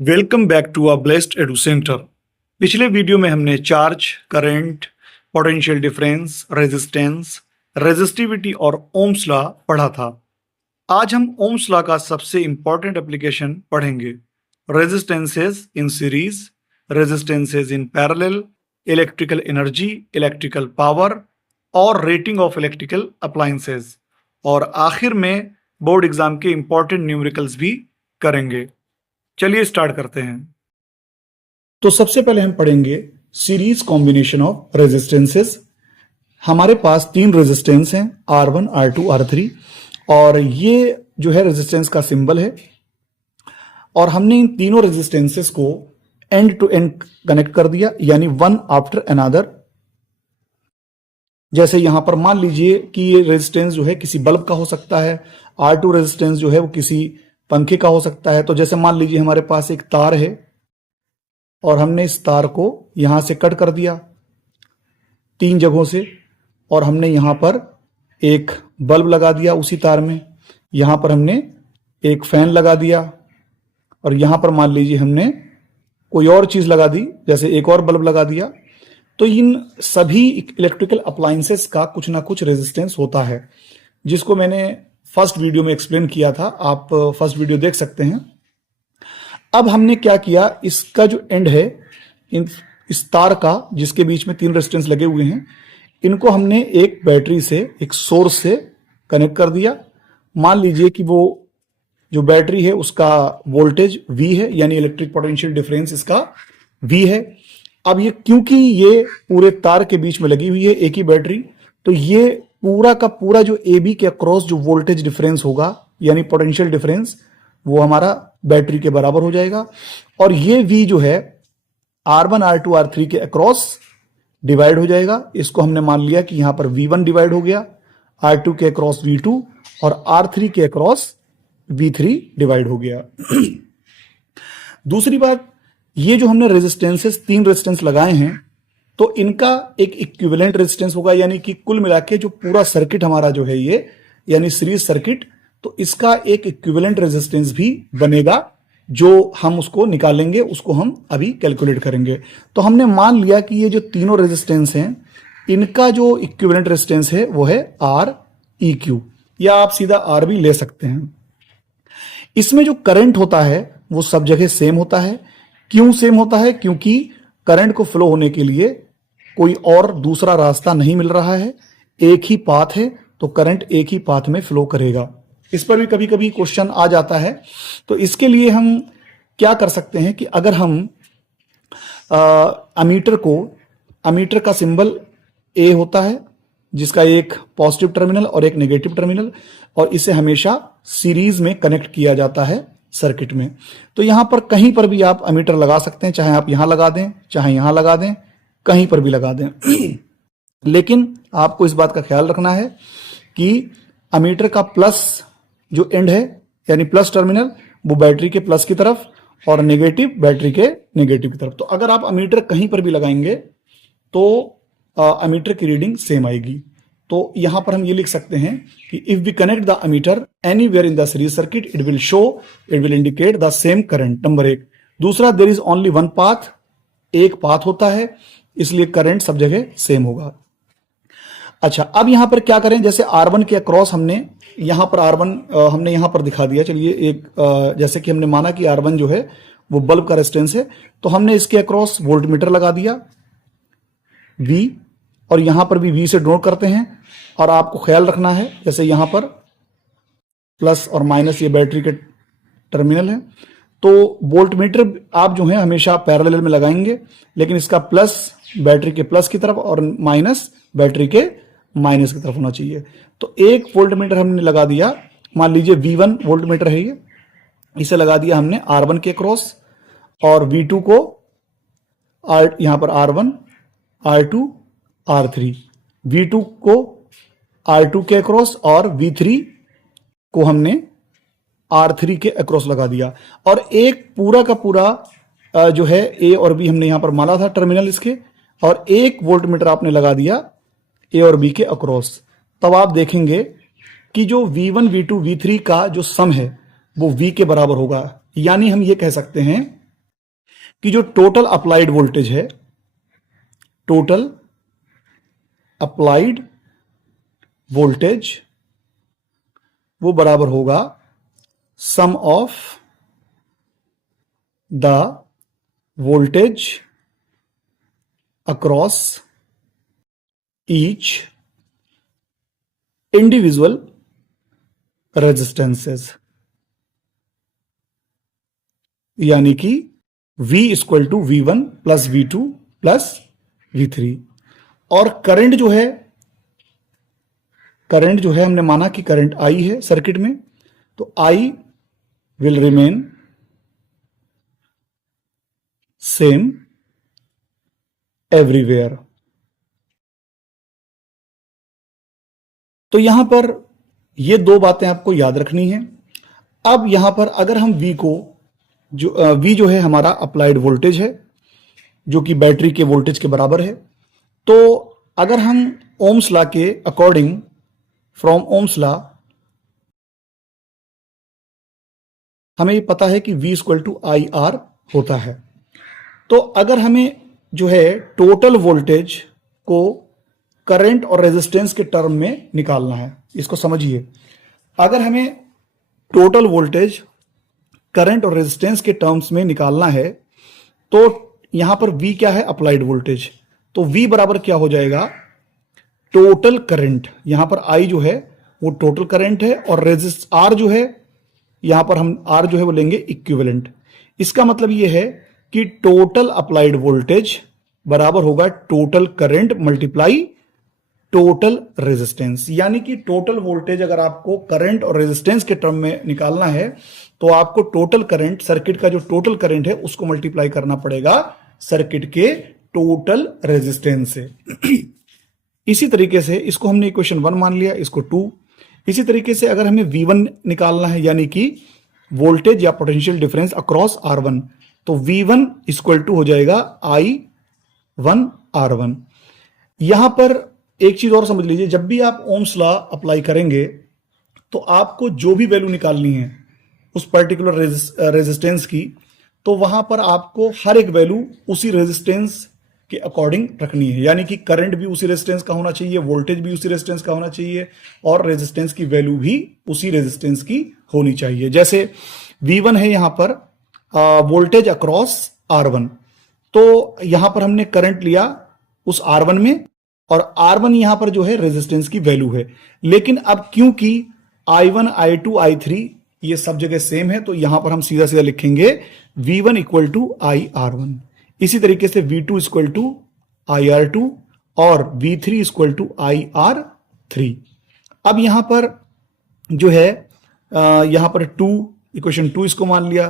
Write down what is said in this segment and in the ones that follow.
Welcome back to a Blessed Edu Centre. पिछले video में हमने charge, current, potential difference, resistance, resistivity और Ohm's law पढ़ा था। आज हम ओम्स लॉ का सबसे इंपॉर्टेंट एप्लीकेशन पढ़ेंगे, resistances in series, resistances in parallel, electrical energy, electrical power और रेटिंग ऑफ इलेक्ट्रिकल अप्लायंसेस, और आखिर में बोर्ड एग्जाम के इंपॉर्टेंट न्यूमेरिकल्स भी करेंगे। चलिए स्टार्ट करते हैं। तो सबसे पहले हम पढ़ेंगे सीरीज कॉम्बिनेशन ऑफ रेजिस्टेंसेस। हमारे पास तीन रेजिस्टेंस हैं, R1, R2, R3, और ये जो है रेजिस्टेंस का सिंबल है। और हमने इन तीनों रेजिस्टेंसेस को एंड टू एंड कनेक्ट कर दिया, यानी वन आफ्टर अनदर। जैसे यहां पर मान लीजिए कि ये रेजिस्टेंस जो है किसी बल्ब का हो सकता है, R2 रेजिस्टेंस जो है वो किसी पंखे का हो सकता है। तो जैसे मान लीजिए हमारे पास एक तार है और हमने इस तार को यहां से कट कर दिया तीन जगहों से, और हमने यहां पर एक बल्ब लगा दिया उसी तार में, यहां पर हमने एक फैन लगा दिया, और यहां पर मान लीजिए हमने कोई और चीज लगा दी, जैसे एक और बल्ब लगा दिया। तो इन सभी इलेक्ट्रिकल अप्लायंसेस का कुछ ना कुछ रेजिस्टेंस होता है, जिसको मैंने फर्स्ट वीडियो में एक्सप्लेन किया था। आप फर्स्ट वीडियो देख सकते हैं। अब हमने क्या किया, इसका जो एंड है इस तार का, जिसके बीच में तीन रेजिस्टेंस लगे हुए हैं, इनको हमने एक बैटरी से, एक सोर्स से कनेक्ट कर दिया। मान लीजिए कि वो जो बैटरी है उसका वोल्टेज V है, यानी इलेक्ट्रिक पोटेंशियल डिफरेंस इसका V है। अब ये क्योंकि ये पूरे तार के बीच में लगी हुई है एक ही बैटरी, तो ये पूरा का पूरा जो AB के अक्रॉस जो वोल्टेज डिफरेंस होगा, यानी पोटेंशियल डिफरेंस, वो हमारा बैटरी के बराबर हो जाएगा। और ये V जो है R1, R2, R3 के अक्रॉस डिवाइड हो जाएगा। इसको हमने मान लिया कि यहां पर V1 डिवाइड हो गया, R2 के अक्रॉस V2 और R3 के अक्रॉस V3 डिवाइड हो गया। दूसरी बात, ये जो हमने रेजिस्टेंसेस, तीन रेजिस्टेंस लगाए हैं, तो इनका एक इक्विवेलेंट रेजिस्टेंस होगा, यानी कि कुल मिला के जो पूरा सर्किट हमारा जो है ये, यानी सीरीज सर्किट, तो इसका एक इक्विवेलेंट रेजिस्टेंस भी बनेगा, जो हम उसको निकालेंगे, उसको हम अभी कैलकुलेट करेंगे। तो हमने मान लिया कि ये जो तीनों रेजिस्टेंस हैं, इनका जो इक्विवेलेंट रेजिस्टेंस है वो है REQ, या आप सीधा R भी ले सकते हैं। इसमें जो करंट होता है वो सब जगह सेम होता है। क्यों सेम होता है? क्योंकि करंट को फ्लो होने के लिए कोई और दूसरा रास्ता नहीं मिल रहा है, एक ही पाथ है, तो करंट एक ही पाथ में फ्लो करेगा। इस पर भी कभी कभी क्वेश्चन आ जाता है। तो इसके लिए हम क्या कर सकते हैं कि अगर हम अमीटर का सिंबल A होता है, जिसका एक पॉजिटिव टर्मिनल और एक नेगेटिव टर्मिनल, और इसे हमेशा सीरीज में कनेक्ट किया जाता है सर्किट में। तो यहां पर कहीं पर भी आप अमीटर लगा सकते हैं, चाहे आप यहां लगा दें, चाहे यहां लगा दें, कहीं पर भी लगा दें। लेकिन आपको इस बात का ख्याल रखना है कि अमीटर का प्लस जो एंड है, यानी प्लस टर्मिनल, वो बैटरी के प्लस की तरफ, और नेगेटिव बैटरी के नेगेटिव की तरफ। तो अगर आप अमीटर कहीं पर भी लगाएंगे तो अमीटर की रीडिंग सेम आएगी। तो यहां पर हम ये लिख सकते हैं कि if we connect the ammeter anywhere in the series circuit, it will indicate the same current, number एक। दूसरा, there is only one path, एक पाथ होता है, इसलिए करंट सब जगह सेम होगा। अच्छा, अब यहां पर क्या करें, जैसे R1 के अक्रॉस हमने यहां पर R1 हमने यहां पर दिखा दिया। चलिए, एक जैसे कि हमने माना कि R1 जो है वो बल्ब का रेजिस्टेंस है, तो हमने इसके अक्रॉस वोल्टमीटर लगा दिया V, और यहां पर भी V से डोट करते हैं। और आपको ख्याल रखना है, जैसे यहां पर प्लस और माइनस ये बैटरी के टर्मिनल है, तो वोल्टमीटर आप जो है हमेशा पैरेलल में लगाएंगे, लेकिन इसका प्लस बैटरी के प्लस की तरफ और माइनस बैटरी के माइनस की तरफ होना चाहिए। तो एक वोल्टमीटर हमने लगा दिया, मान लीजिए V1 वोल्टमीटर है ये, इसे लगा दिया हमने R1 के क्रॉस, और V2 को यहां पर R1, R2, R3, V2 को R2 के अक्रॉस, और V3 को हमने R3 के अक्रॉस लगा दिया। और एक पूरा का पूरा जो है A और B हमने यहां पर माना था टर्मिनल इसके, और एक वोल्टमीटर आपने लगा दिया A और B के अक्रॉस। तब आप देखेंगे कि जो V1, V2, V3 का जो सम है वो V के बराबर होगा। यानी हम ये कह सकते हैं कि जो टोटल अप्लाइड वोल्टेज है, टोटल अप्लाइड वोल्टेज वो बराबर होगा sum of the voltage across each individual resistances, यानी कि V equal to V1 plus V2 plus V3। और करंट जो है हमने माना कि करंट I है सर्किट में, तो I will remain same everywhere. तो यहां पर ये दो बातें आपको याद रखनी है। अब यहां पर अगर हम V को V जो है हमारा अप्लाइड वोल्टेज है, जो कि बैटरी के वोल्टेज के बराबर है, तो अगर हम ओम्स लॉ के अकॉर्डिंग, फ्रॉम ओम्स लॉ हमें पता है कि V equal to I R होता है। तो अगर हमें जो है टोटल वोल्टेज को करंट और रेजिस्टेंस के टर्म में निकालना है, इसको समझिए। अगर हमें टोटल वोल्टेज करंट और रेजिस्टेंस के टर्म्स में निकालना है, तो यहां पर V क्या है? Applied voltage. तो V बराबर क्या हो जाएगा? Total current. यहां पर I जो है वो टोटल करंट है, और R जो है, यहां पर हम R जो है वो लेंगे इक्विवेलेंट। इसका मतलब ये है कि टोटल अप्लाइड वोल्टेज बराबर होगा total current multiply total resistance. यानी कि टोटल वोल्टेज अगर आपको करंट और रेजिस्टेंस के टर्म में निकालना है, तो आपको टोटल करंट, सर्किट का जो टोटल करंट है उसको मल्टीप्लाई करना पड़ेगा सर्किट के टोटल रेजिस्टेंस से। इसी तरीके से इसको हमने इक्वेशन 1 मान लिया, इसको 2। इसी तरीके से अगर हमें V1 निकालना है, यानी कि वोल्टेज या पोटेंशियल डिफरेंस अक्रॉस R1, तो V1 इक्वल टू हो जाएगा I1 R1। यहां पर एक चीज और समझ लीजिए, जब भी आप ओम्स लॉ अप्लाई करेंगे तो आपको जो भी वैल्यू निकालनी है उस पर्टिकुलर रेजिस्टेंस की, तो वहां पर आपको हर एक वैल्यू उसी रेजिस्टेंस के अकॉर्डिंग रखनी है। यानी कि करंट भी उसी रेजिस्टेंस का होना चाहिए, वोल्टेज भी उसी रेजिस्टेंस का होना चाहिए, और रेजिस्टेंस की वैल्यू भी उसी रेजिस्टेंस की होनी चाहिए। जैसे V1 है यहां पर वोल्टेज अक्रॉस R1, तो यहां पर हमने करंट लिया उस R1 में, और R1 यहां पर जो है रेजिस्टेंस की वैल्यू है। लेकिन अब क्योंकि I1, I2, I3 ये सब जगह सेम है, तो यहां पर हम सीधा सीधा लिखेंगे V1 इक्वल टू IR1। इसी तरीके से V2 इक्वल टू IR2 और V3 इक्वल टू IR3। अब यहां पर जो है यहां पर 2, इक्वेशन 2 इसको मान लिया,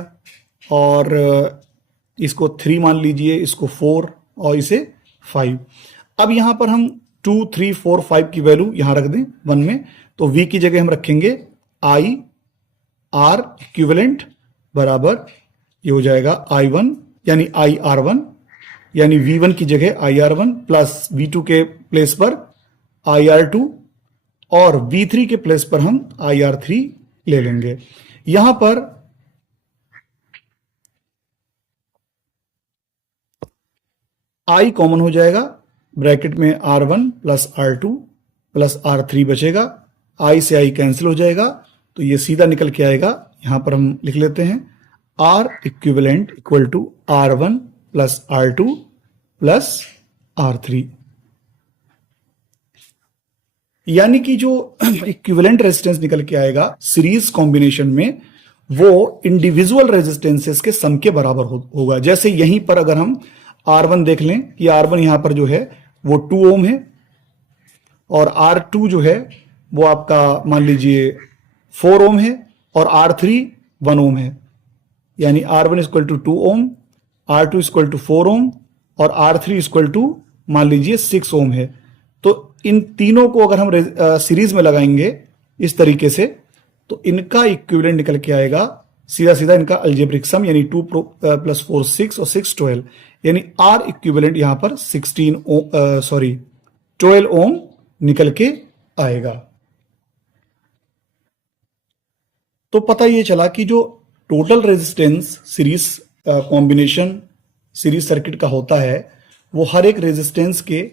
और इसको 3 मान लीजिए, इसको 4 और इसे 5। अब यहां पर हम 2, 3, 4, 5 की वैल्यू यहां रख दें 1 में, तो V की जगह हम रखेंगे I R इक्विवेलेंट बराबर ये हो जाएगा I1 यानी IR1, यानी V1 की जगह IR1 प्लस V2 के प्लेस पर IR2 और V3 के प्लेस पर हम IR3 ले लेंगे। यहां पर I कॉमन हो जाएगा, ब्रैकेट में R1 plus R2 plus R3 बचेगा, I से I कैंसिल हो जाएगा, तो ये सीधा निकल के आएगा। यहां पर हम लिख लेते हैं R equivalent equal to R1 plus R2 plus R3। यानी कि जो इक्विवेलेंट रेजिस्टेंस निकल के आएगा सीरीज कॉम्बिनेशन में, वो इंडिविजुअल रेजिस्टेंसेस के सम के बराबर होगा। जैसे यहीं पर अगर हम R1 देख लें कि R1 यहां पर जो है वो 2 ओम है, और R2 जो है वो आपका मान लीजिए 4 ओम है, और R3 1 ओम है। यानी R1 equal to 2 ohm, R2 equal to 4 ohm, और R3 इक्वल टू मान लीजिए 6 ओम है। तो इन तीनों को अगर हम सीरीज में लगाएंगे इस तरीके से, तो इनका इक्विवेलेंट निकल के आएगा सीधा सीधा इनका अलजेब्रिक सम, यानी 2 प्लस 4 6 और 6 12, यानी R इक्विवेलेंट यहां पर 12 ओम निकल के आएगा। तो पता ये चला कि जो total resistance series combination series circuit का होता है वो हर एक रेजिस्टेंस के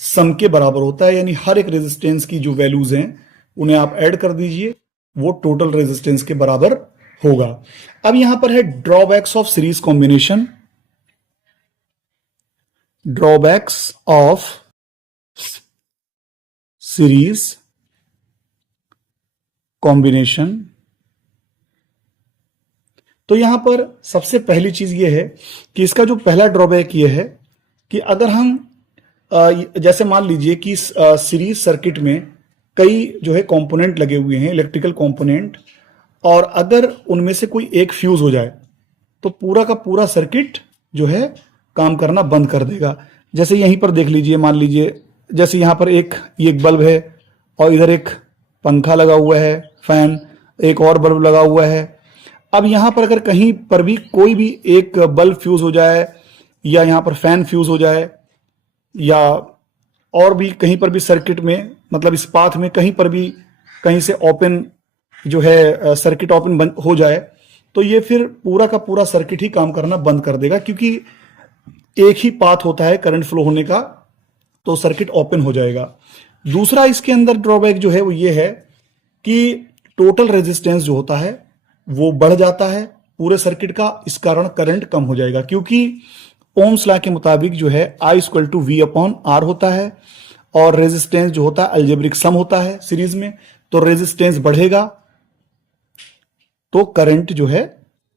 सम के बराबर होता है, यानी हर एक रेजिस्टेंस की जो वैल्यूज हैं उन्हें आप ऐड कर दीजिए, वो टोटल रेजिस्टेंस के बराबर होगा। अब यहां पर है drawbacks of series combination. Drawbacks of series combination. तो यहां पर सबसे पहली चीज यह है कि इसका जो पहला ड्रॉबैक यह है कि अगर हम जैसे मान लीजिए कि सीरीज सर्किट में कई जो है कंपोनेंट लगे हुए हैं, इलेक्ट्रिकल कंपोनेंट, और अगर उनमें से कोई एक फ्यूज हो जाए तो पूरा का पूरा सर्किट जो है काम करना बंद कर देगा। जैसे यहीं पर देख लीजिए, मान लीजिए जैसे यहां पर ये एक बल्ब है और इधर एक पंखा लगा हुआ है, फैन, एक और बल्ब लगा हुआ है। अब यहां पर अगर कहीं पर भी कोई भी एक बल्ब फ्यूज हो जाए या यहां पर फैन फ्यूज हो जाए या और भी कहीं पर भी सर्किट में, मतलब इस पाथ में कहीं पर भी कहीं से ओपन जो है सर्किट ओपन हो जाए तो ये फिर पूरा का पूरा सर्किट ही काम करना बंद कर देगा, क्योंकि एक ही पाथ होता है करंट फ्लो होने का, तो सर्किट ओपन हो जाएगा। दूसरा इसके अंदर ड्रॉबैक जो है वो ये है कि टोटल रेजिस्टेंस जो होता है वो बढ़ जाता है पूरे सर्किट का, इस कारण करंट कम हो जाएगा, क्योंकि ओम्स लॉ के मुताबिक जो है I = V/R होता है और रेजिस्टेंस जो होता है अलजेब्रिक सम होता है सीरीज में, तो रेजिस्टेंस बढ़ेगा तो करंट जो है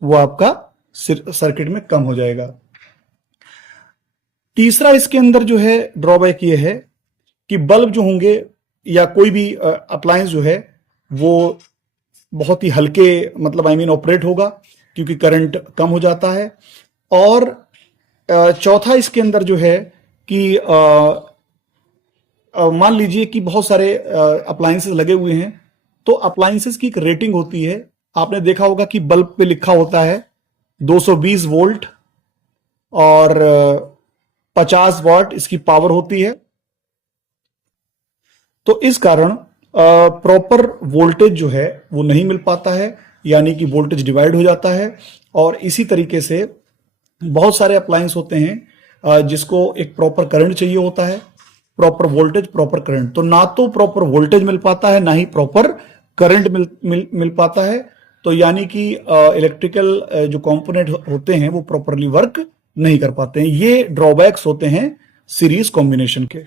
वो आपका सर्किट में कम हो जाएगा। तीसरा इसके अंदर जो है ड्रॉबैक ये है कि बल्ब जो होंगे या कोई भी अप्लायंस जो है वो बहुत ही हल्के, मतलब ऑपरेट होगा, क्योंकि करंट कम हो जाता है। और चौथा इसके अंदर जो है कि मान लीजिए कि बहुत सारे अप्लायंसेस लगे हुए हैं, तो अप्लायंसेस की एक रेटिंग होती है। आपने देखा होगा कि बल्ब पे लिखा होता है 220 वोल्ट और 50 वाट इसकी पावर होती है। तो इस कारण प्रॉपर वोल्टेज जो है वो नहीं मिल पाता है, यानी कि वोल्टेज डिवाइड हो जाता है। और इसी तरीके से बहुत सारे अप्लायंस होते हैं जिसको एक प्रॉपर करंट चाहिए होता है, प्रॉपर वोल्टेज, प्रॉपर करंट, तो ना तो प्रॉपर वोल्टेज मिल पाता है ना ही प्रॉपर करंट मिल पाता है। तो यानी कि इलेक्ट्रिकल जो कंपोनेंट होते हैं वो प्रॉपरली वर्क नहीं कर पाते हैं। ये ड्रॉबैक्स होते हैं सीरीज कॉम्बिनेशन के।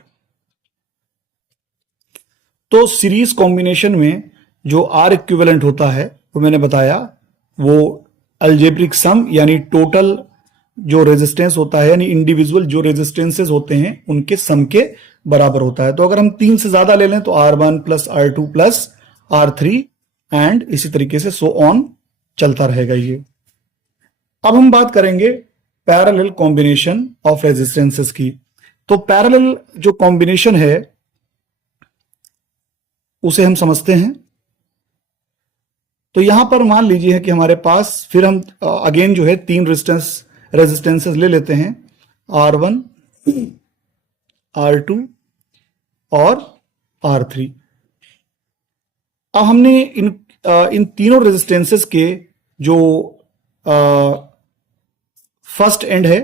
तो सीरीज कॉम्बिनेशन में जो आर इक्विवेलेंट होता है वो मैंने बताया, वो अलजेब्रिक सम यानी टोटल जो रेजिस्टेंस होता है, यानी इंडिविजुअल जो रेजिस्टेंसेस होते हैं उनके सम के बराबर होता है। तो अगर हम 3 से ज्यादा ले लें तो R1 + R2 + R3 एंड इसी तरीके से सो ऑन चलता रहेगा ये। अब हम बात करेंगे पैरेलल कॉम्बिनेशन ऑफ रेजिस्टेंसेस की। तो पैरेलल जो कॉम्बिनेशन है उसे हम समझते हैं। तो यहां पर मान लीजिए कि हमारे पास फिर हम अगेन जो है 3 रेजिस्टेंसेस ले लेते हैं, R1, R2 और R3। अब हमने इन तीनों रेजिस्टेंसेस के जो फर्स्ट एंड है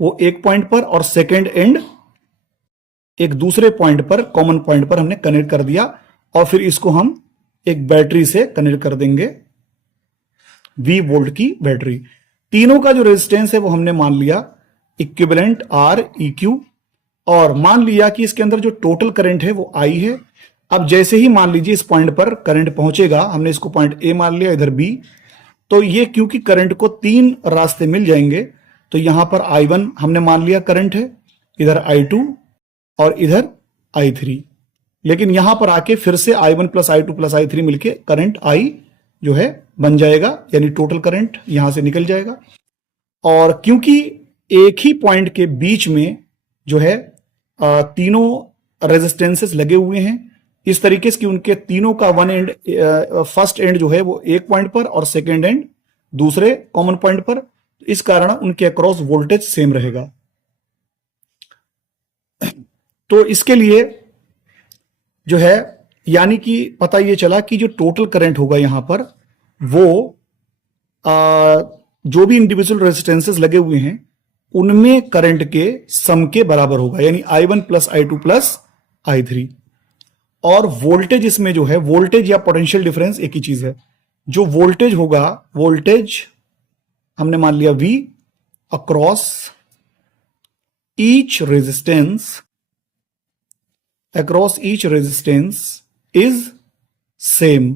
वो एक पॉइंट पर और सेकेंड एंड एक दूसरे पॉइंट पर, कॉमन पॉइंट पर हमने कनेक्ट कर दिया, और फिर इसको हम एक बैटरी से कनेक्ट कर देंगे, V वोल्ट की बैटरी। तीनों का जो रेजिस्टेंस है वो हमने मान लिया इक्विवेलेंट Req, और मान लिया कि इसके अंदर जो टोटल करंट है वो I है। अब जैसे ही मान लीजिए इस पॉइंट पर करंट पहुंचेगा, हमने इसको पॉइंट A मान लिया, इधर B, तो ये क्योंकि करंट को 3 रास्ते मिल जाएंगे, तो यहां पर I1 हमने मान लिया करंट है, इधर I2 और इधर I3। लेकिन यहां पर आके फिर से I1 + I2 + I3 मिलके करंट I जो है बन जाएगा, यानी टोटल करंट यहां से निकल जाएगा। और क्योंकि एक ही पॉइंट के बीच में जो है तीनों रेजिस्टेंसेस लगे हुए हैं, इस तरीके से कि उनके तीनों का वन एंड, फर्स्ट एंड जो है वो एक पॉइंट पर और सेकेंड एंड दूसरे कॉमन पॉइंट पर, इस कारण उनके अक्रॉस वोल्टेज सेम रहेगा। तो इसके लिए जो है, यानी कि पता ये चला कि जो टोटल करंट होगा यहां पर वो जो भी इंडिविजुअल रेजिस्टेंसेस लगे हुए हैं उनमें करंट के सम के बराबर होगा, यानी I1 plus I2 plus I3। और वोल्टेज इसमें जो है, वोल्टेज या पोटेंशियल डिफरेंस एक ही चीज है। जो वोल्टेज होगा, वोल्टेज हमने मान लिया V across each resistance is same,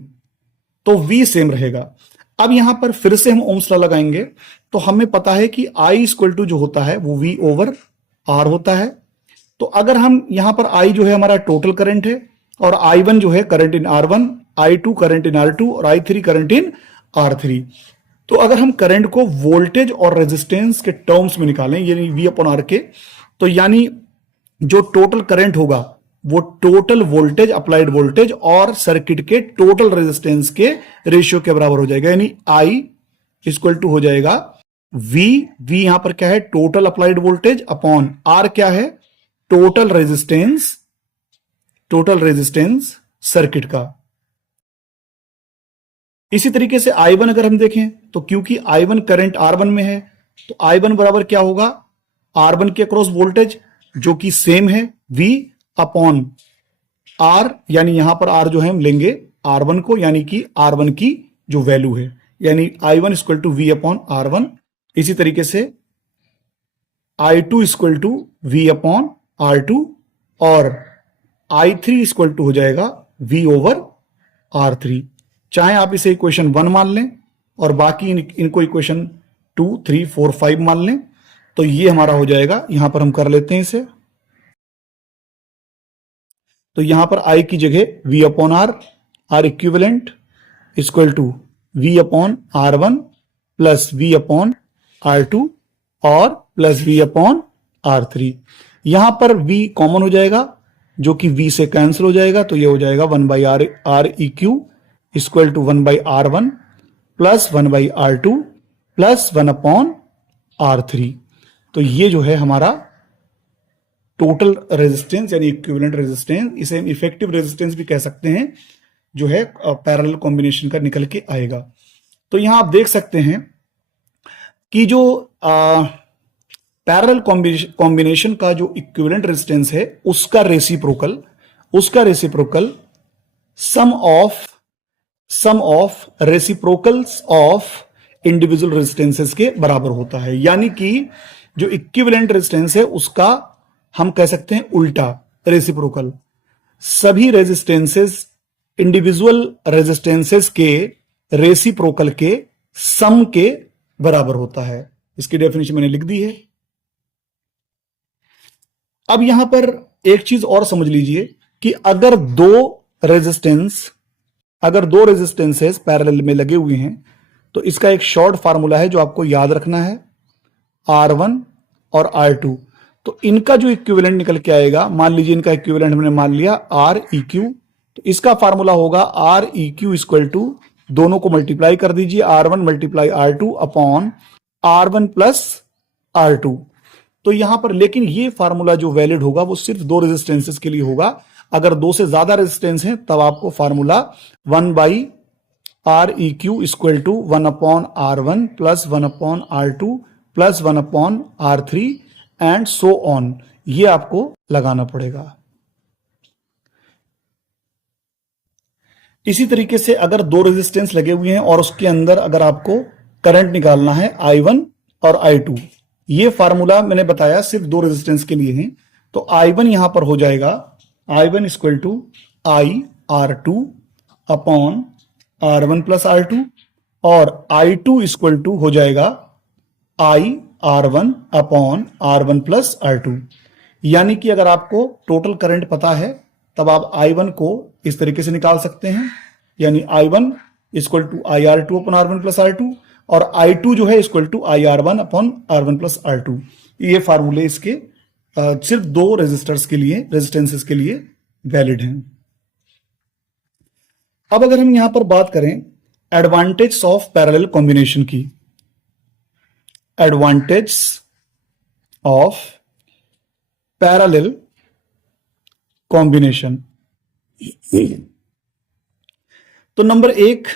तो V सेम रहेगा। अब यहां पर फिर से हम ओम्स लॉ लगाएंगे, तो हमें पता है कि I इक्वल टू जो होता है वो V ओवर R होता है। तो अगर हम यहां पर I जो है हमारा टोटल करंट है, और I1 जो है current in R1, I2 current in R2 और I3 करंट इन R3। तो अगर हम करंट को वोल्टेज और रेजिस्टेंस के टर्म्स में निकालें, यानी V अपॉन R के, तो यानी जो टोटल करंट होगा वो टोटल वोल्टेज, अप्लाइड वोल्टेज और सर्किट के टोटल रेजिस्टेंस के रेशियो के बराबर हो जाएगा। यानी I इक्वल टू हो जाएगा V यहां पर क्या है, total applied voltage upon R क्या है, टोटल रेजिस्टेंस सर्किट का। इसी तरीके से I1 अगर हम देखें, तो क्योंकि I1 करंट R1 में है, तो I1 बराबर क्या होगा, R1 के अक्रॉस वोल्टेज जो कि सेम है V अपॉन R, यानी यहां पर R जो है हम लेंगे R1 को, यानी कि R1 की जो वैल्यू है, यानी I1 equal to V upon R1। इसी तरीके से I2 equal to V upon R2 और I3 इक्वल टू हो जाएगा V ओवर R3। चाहे आप इसे इक्वेशन 1 मान लें और बाकी इनको इक्वेशन 2, 3, 4, 5 मान लें, तो ये हमारा हो जाएगा। यहां पर हम कर लेते हैं इसे, तो यहां पर I की जगह V upon R equivalent equal to V upon R1 plus V upon R2 और प्लस V अपॉन R3। यहां पर V कॉमन हो जाएगा, जो कि V से कैंसिल हो जाएगा, तो ये हो जाएगा 1 by R EQ equal to 1 by R1 plus 1 by R2 plus 1 upon R3। तो ये जो है हमारा टोटल रेजिस्टेंस यानी इक्विवेलेंट रेजिस्टेंस, इसे हम इफेक्टिव रेजिस्टेंस भी कह सकते हैं, जो है पैरेलल कॉम्बिनेशन का निकल के आएगा। तो यहां आप देख सकते हैं कि जो पैरेलल कॉम्बिनेशन का जो इक्विवेलेंट रेजिस्टेंस है, उसका reciprocal sum of reciprocals of individual resistances के बराबर होता है। यानी कि जो इक्विवेलेंट रेजिस्टेंस है उसका हम कह सकते हैं उल्टा रेसिप्रोकल। सभी रेजिस्टेंसेस इंडिविजुअल रेजिस्टेंसेस के रेसिप्रोकल के सम के बराबर होता है। इसकी डेफिनेशन मैंने लिख दी है। अब यहां पर एक चीज और समझ लीजिए कि अगर दो रेजिस्टेंसेस पैरेलल में लगे हुए हैं, तो इसका एक शॉर्ट फार्मूला है जो आपको याद रखना है, R1 और R2। तो इनका जो इक्विवेलेंट निकल के आएगा, मान लीजिए इनका इक्विवेलेंट हमने मान लिया REQ, तो इसका फार्मूला होगा REQ इक्वल टू, दोनों को मल्टीप्लाई कर दीजिए, R1 multiply R2 upon R1 plus R2। तो यहां पर लेकिन ये फार्मूला जो वैलिड होगा वो सिर्फ दो रेजिस्टेंसेस के लिए होगा। अगर दो से ज्यादा रेजिस्टेंस हैं तब आपको formula 1 by REQ equal to 1 upon R1 plus 1 upon R2 plus 1 upon R3 and so on, ये आपको लगाना पड़ेगा। इसी तरीके से अगर दो रेजिस्टेंस लगे हुए हैं और उसके अंदर अगर आपको करंट निकालना है I1 और I2, ये फार्मूला मैंने बताया सिर्फ दो रेजिस्टेंस के लिए है। तो I1 यहां पर हो जाएगा I1 equal to IR2 upon R1 plus R2 और I2 इक्वल टू हो जाएगा IR1 upon R1 plus R2। यानी कि अगर आपको टोटल करंट पता है तब आप I1 को इस तरीके से निकाल सकते हैं, यानी I1 equal to IR2 upon R1 plus R2 और I2 जो है equal to IR1 upon R1 plus R2। ये फार्मूले इसके सिर्फ दो रेजिस्टेंसेस के लिए वैलिड हैं। अब अगर हम यहां पर बात करें एडवांटेज ऑफ पैरेलल कॉम्बिनेशन की, एडवांटेज ऑफ पैरेलल कॉम्बिनेशन, तो नंबर 1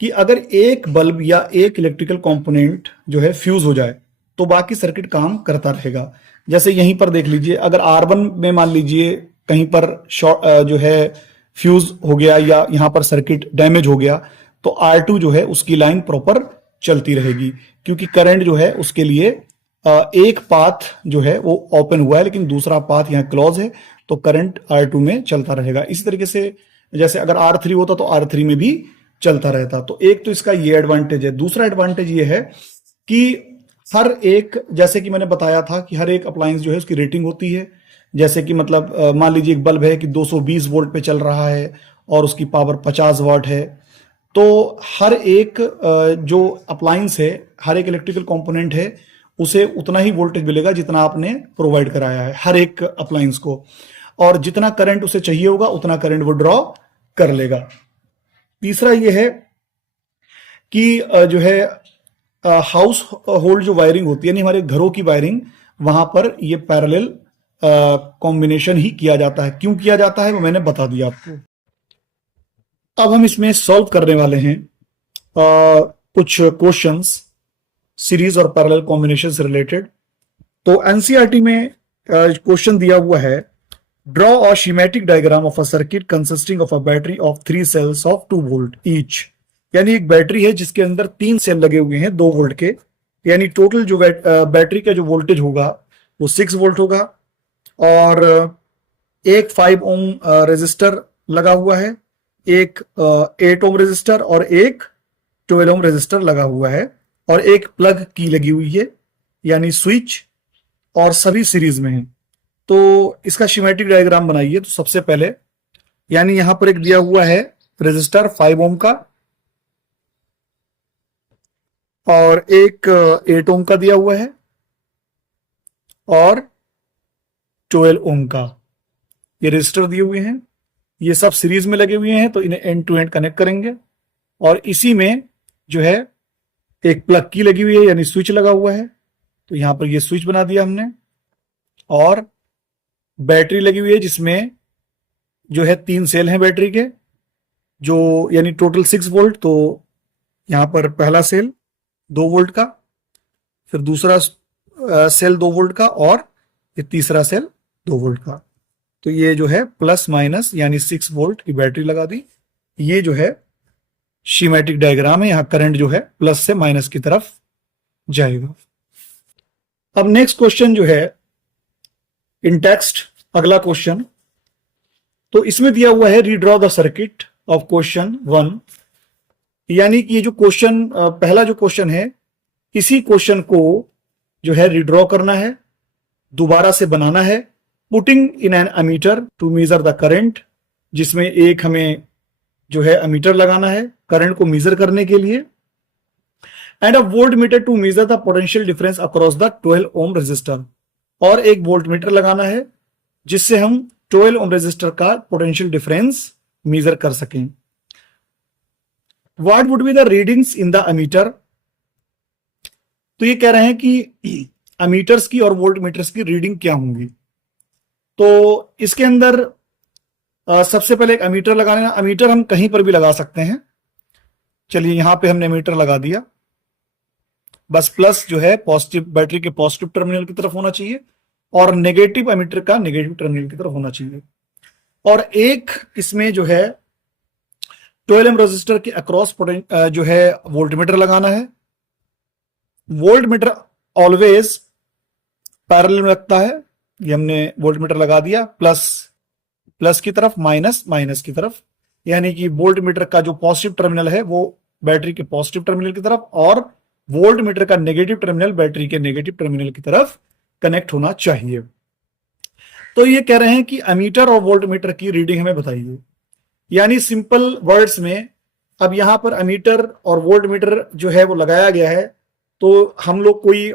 कि अगर एक बल्ब या एक इलेक्ट्रिकल कंपोनेंट जो है फ्यूज हो जाए, तो बाकी सर्किट काम करता रहेगा। जैसे यहीं पर देख लीजिए, अगर R1 में मान लीजिए कहीं पर शॉर्ट जो है फ्यूज हो गया या यहां पर सर्किट डैमेज हो गया, तो R2 जो है उसकी लाइन प्रॉपर चलती रहेगी, क्योंकि करंट जो है उसके लिए एक पाथ जो है वो ओपन हुआ है लेकिन दूसरा पाथ यहाँ क्लोज है, तो करंट R2 में चलता रहेगा। इसी तरीके से जैसे अगर R3 होता तो R3 में भी चलता रहता। तो एक तो इसका ये एडवांटेज है। दूसरा एडवांटेज ये है कि हर एक, जैसे कि मैंने बताया था कि हर एक अप्लायंस जो है उसकी रेटिंग होती है। जैसे कि मतलब मान लीजिए एक बल्ब है कि 220 वोल्ट पे चल रहा है और उसकी पावर 50 वाट है, तो हर एक जो अप्लायंस है, हर एक इलेक्ट्रिकल कंपोनेंट है, उसे उतना ही वोल्टेज मिलेगा जितना आपने प्रोवाइड कराया है हर एक अप्लायंस को, और जितना करंट उसे चाहिए होगा उतना करंट वो ड्रॉ कर लेगा। तीसरा ये है कि जो है हाउस होल्ड जो वायरिंग होती है, यानी हमारे घरों की वायरिंग, वहां पर ये पैरेलल कॉम्बिनेशन ही किया जाता है। क्यों किया जाता है वो मैंने बता दिया आपको। अब हम इसमें सॉल्व करने वाले हैं कुछ क्वेश्चंस सीरीज और पैरेलल कॉम्बिनेशन से रिलेटेड। तो एनसीईआरटी में क्वेश्चन दिया हुआ है, draw a schematic diagram of a circuit consisting of a battery of 3 cells of 2 volt each. यानी एक बैटरी है जिसके अंदर 3 सेल लगे हुए हैं 2 वोल्ट के, यानी टोटल जो बैटरी का जो वोल्टेज होगा वो 6 वोल्ट होगा, और एक 5 ओम रेजिस्टर लगा हुआ है, एक 8 ओम रेजिस्टर और एक 12 ओम रेजिस्टर लगा हुआ है, और एक प्लग की लगी हुई है यानी स्विच, और सभी सीरीज में है। तो इसका शिमेटिक डायग्राम बनाइए। तो सबसे पहले, यानी यहां पर एक दिया हुआ है रेजिस्टर 5 ओम का, और एक 8 ओम का दिया हुआ है, और 12 ओम का। ये रेजिस्टर दिए हुए हैं, ये सब सीरीज में लगे हुए हैं, तो इन्हें एंड टू एंड कनेक्ट करेंगे। और इसी में जो है एक प्लग की लगी हुई है यानी स्विच लगा हुआ है, तो यहां पर ये स्विच बना दिया हमने। और बैटरी लगी हुई है जिसमें जो है 3 सेल हैं बैटरी के, जो यानी टोटल 6 वोल्ट। तो यहां पर पहला सेल 2 वोल्ट का, फिर दूसरा सेल 2 वोल्ट का, और ये तीसरा सेल 2 वोल्ट का। तो ये जो है प्लस माइनस यानी 6 वोल्ट की बैटरी लगा दी। ये जो है शिमेटिक डायग्राम है, यहां करंट जो है प्लस से माइनस की तरफ जाएगा। अब नेक्स्ट क्वेश्चन जो है इन टेक्स्ट, अगला क्वेश्चन, तो इसमें दिया हुआ है redraw the circuit of question 1। यानी कि ये जो क्वेश्चन पहला जो क्वेश्चन है, इसी क्वेश्चन को जो है रीड्रॉ करना है, दोबारा से बनाना है। Putting in an ammeter to measure the current, जिसमें एक हमें जो है अमीटर लगाना है करंट को मेजर करने के लिए, and a voltmeter to measure the potential difference across the 12 ohm resistor, और एक वोल्ट मीटर लगाना है जिससे हम 12 ओम रेजिस्टर का पोटेंशियल डिफरेंस मेजर कर सकें। What would be the readings in the ammeter. तो ये कह रहे हैं कि अमीटर्स की और वोल्ट मीटर्स की रीडिंग क्या होंगी। तो इसके अंदर सबसे पहले एक अमीटर लगाना है। अमीटर हम कहीं पर भी लगा सकते हैं। चलिए यहां पे हमने अमीटर लगा दिया, बस प्लस जो है पॉजिटिव, बैटरी के पॉजिटिव टर्मिनल की तरफ होना चाहिए, और नेगेटिव अमीटर का नेगेटिव टर्मिनल की तरफ होना चाहिए। और एक इसमें जो है 12 एम रेजिस्टर के अक्रॉस जो है वोल्ट मीटर लगाना है। वोल्ट मीटर ऑलवेज पैरेलल में लगता है, ये हमने वोल्ट मीटर लगा दिया, प्लस प्लस की तरफ, माइनस माइनस की तरफ, यानी कि वोल्ट मीटर का जो पॉजिटिव टर्मिनल है वो बैटरी के पॉजिटिव टर्मिनल की तरफ, और वोल्ट मीटर का नेगेटिव टर्मिनल बैटरी के नेगेटिव टर्मिनल की तरफ कनेक्ट होना चाहिए। तो ये कह रहे हैं कि अमीटर और वोल्ट मीटर की रीडिंग हमें बताइए। यानी सिंपल वर्ड्स में, अब यहां पर अमीटर और वोल्ट मीटर जो है वो लगाया गया है, तो हम लोग कोई